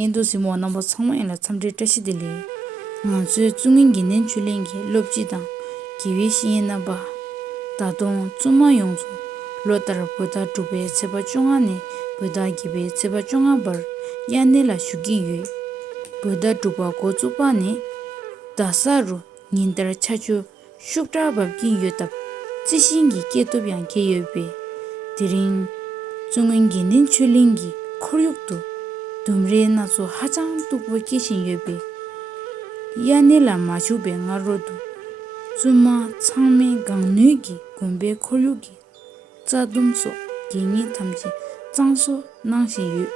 Indo Simo number Sama in a Samdi Tashidili. Mansu Zungin Ginin Chulingi, Lobjidang, Kiwishi in a ba. Tadon, Zuma Yongsu, Lotar Buddha Tube, Seba Chungani, Buddha Gibe, Seba Chungabar, Yanela Shugi, Buddha Tuba Gozupani, Dasaru, Nindra Chachu, Shukra Babgi Yutab, Zishingi Ketobian Kyobe, Tiring, Zungin Ginin Chulingi, Koryuktu. Dumre na so hajang tukwa kishin yobe. Yanela machube nga rodu. Zuma changme gangnu gi gombe koryu gi. Zadum so gengi tamji zangso nangshin yu.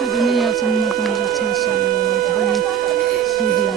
드디어 장마당에서 찾았어요. 저희 드디어.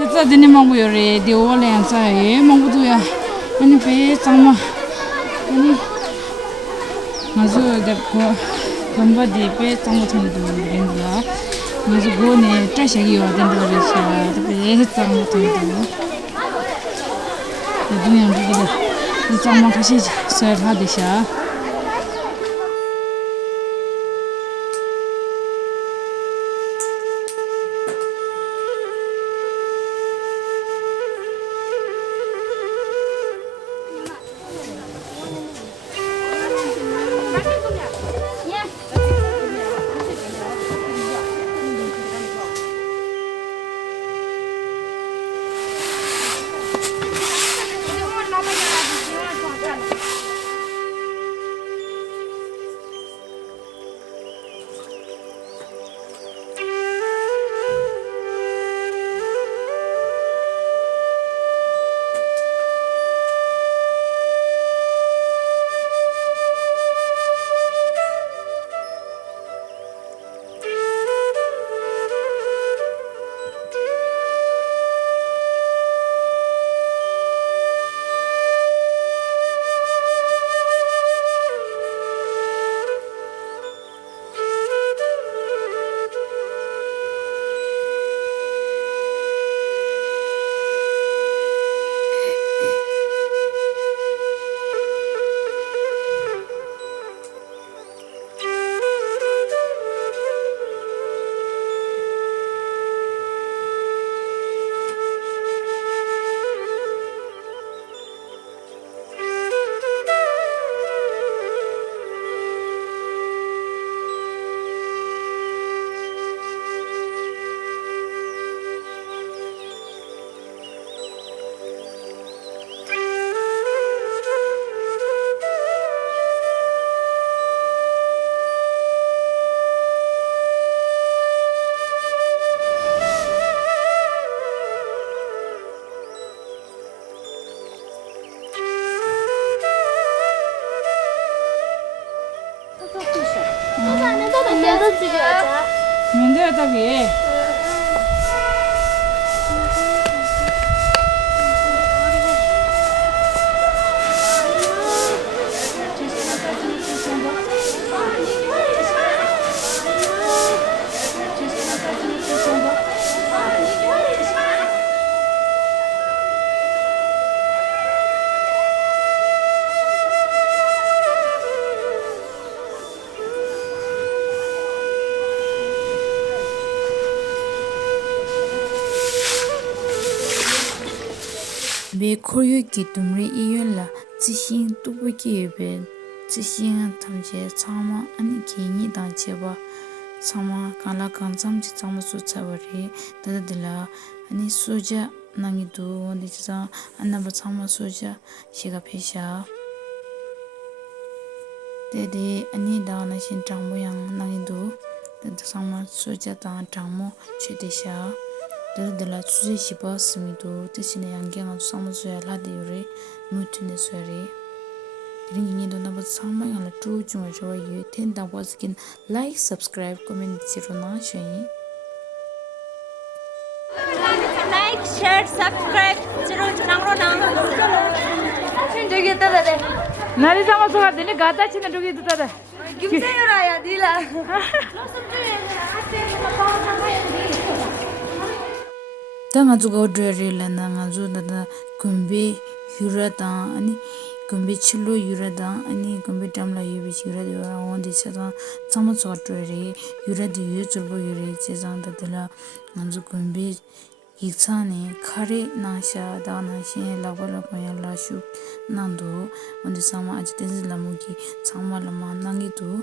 Tetsa dini mangu yore, di owa le yansa ye, mangu tu ya, ani pe tsangma, ani ngazu dapko, gamba di pe tsangma tsangma tu rindu ya, ngazu go ne, trashagi yo dendo resha, tape tsangma tsangma tu, dunya rikida, di tsangma kashi soya bhadisha. 면대 답이 배 코유기 둠리 이윤라 지신 뚜부기 예배 지신 탐제 참마 아니 기니 단체바 참마 칼라 간sam지 참수 차버리 다들라 아니 소자 나기도 니자 안나바 참마 소자 시가 페샤 데데 아니 다나 신 장모양 나기도 다들 참마 소자 다 장모 최대샤 들들라 주제 시바스미도 대신에 양경한 상무소야 라디오레 무트네 소리 링이도 나버 상마양을 투중을 좋아해 텐다 버스킨 like subscribe comment 지로나 쉐이 like share subscribe 지로 주랑로나 저기 있다데 나리 상무소가 되네 가다 치는 저기 있다데 김세요라야 딜라 당아 주고 드레릴라나 가주다다 금비 유라다 아니 금비 칠로 유라다 아니 금비 담라 유비 유라디와 온디 차다 참아서 드레리 유라디 유줄보 유리 제장다들라 간주 금비 이차네 카레 나샤 다나시 라발라고야 라슈 난도 온디 사마 아지테즈 라무기 참말라마 난기도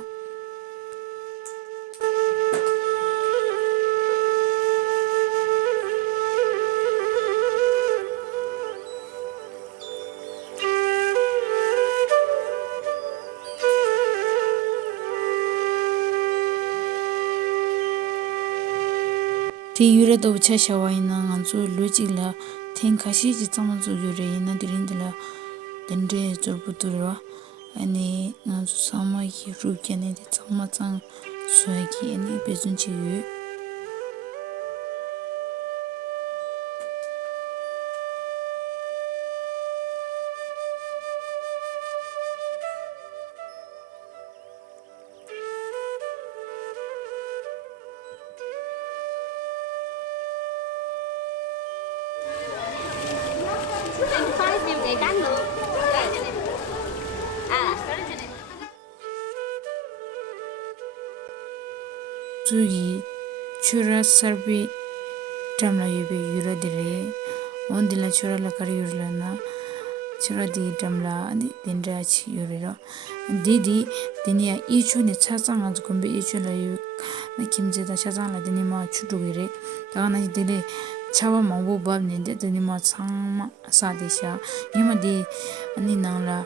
티 유레도 차샤와이나 간주 루지라 탱카시 지tamanzu 유레이나 드린들라 덴데 저부터라 아니 간주 사마이 루케네 참마창 수액이 아니 베준치유 cái cán nữa 주기 추라 서비 담라 유베 유라디레 온딜라 추라라 카리 유르라나 추라디 담라 아니 덴라치 유레라 디디 데니야 이초네 차상아 좀베 이초라 유 김제다 차상라 데니마 추두기레 다가나지 데레 차와 망보 밥는데 데니마 상마 사데샤 니마디 아니 나라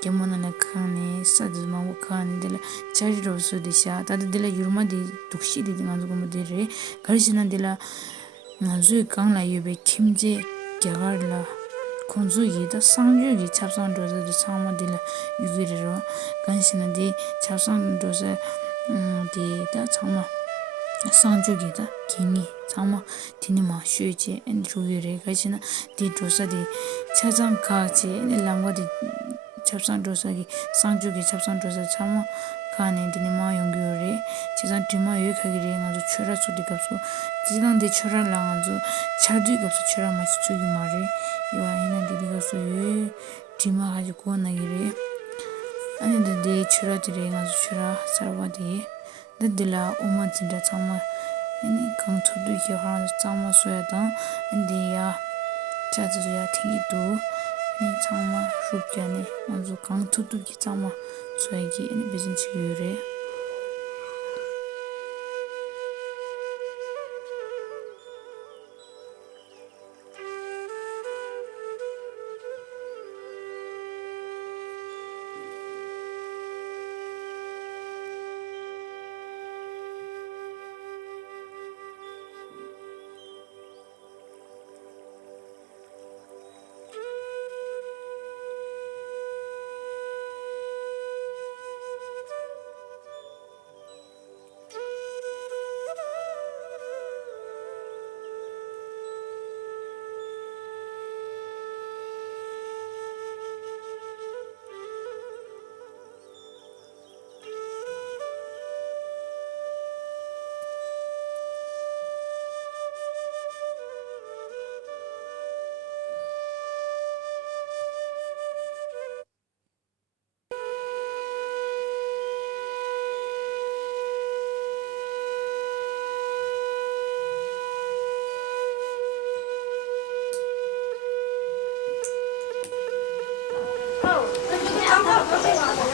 개모나나 칸네 사드마고 칸데라 차리로스디샤 다들라 유르마디 독시디 dinganzu고모데레 가르시난데라 나주 강라 유베 김제 개가르라 콘주이다 상주기 찹상도즈디 상마딜라 유기르로 간시나디 찹상도즈 디다 상마 상주기다 김이 상마 디니마 슈지 엔주기레 가시나 디도사디 차장카지 람고디 찹상도사기 상주기 찹상도사 참마 가네 디니마 용규레 지산 디마 유카기레 가주 추라 수디갑수 지단데 추라랑 가주 차디갑수 추라 마치 추기 마리 이와이나 디디갑수 유 디마 가지고 나기레 아니 데 추라디레 가주 추라 사와디 데딜라 오마진다 참마 아니 강초두기 하나 참마 소야다 인디야 자주야 팅이도 니 참마 룹자네 아주 강초두기 참마 소야기 아니 비즈니스 유레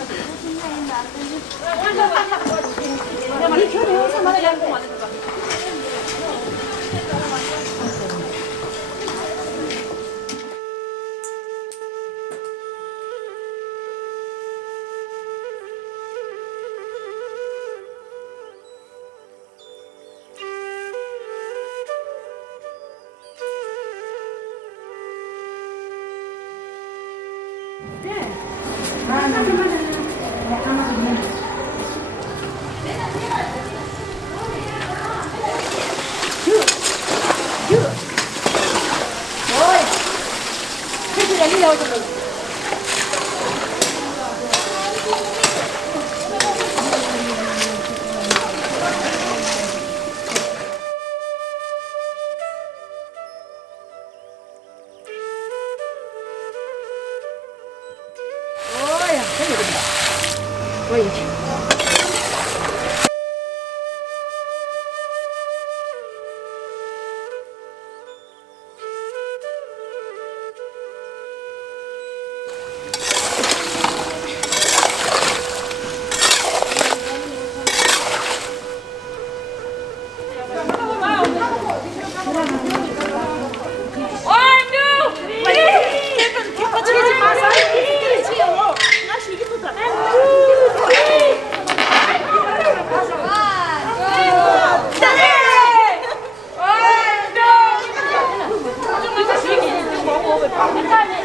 Hãy subscribe cho kênh Ghiền Mì Gõ để không bỏ lỡ những video hấp dẫn.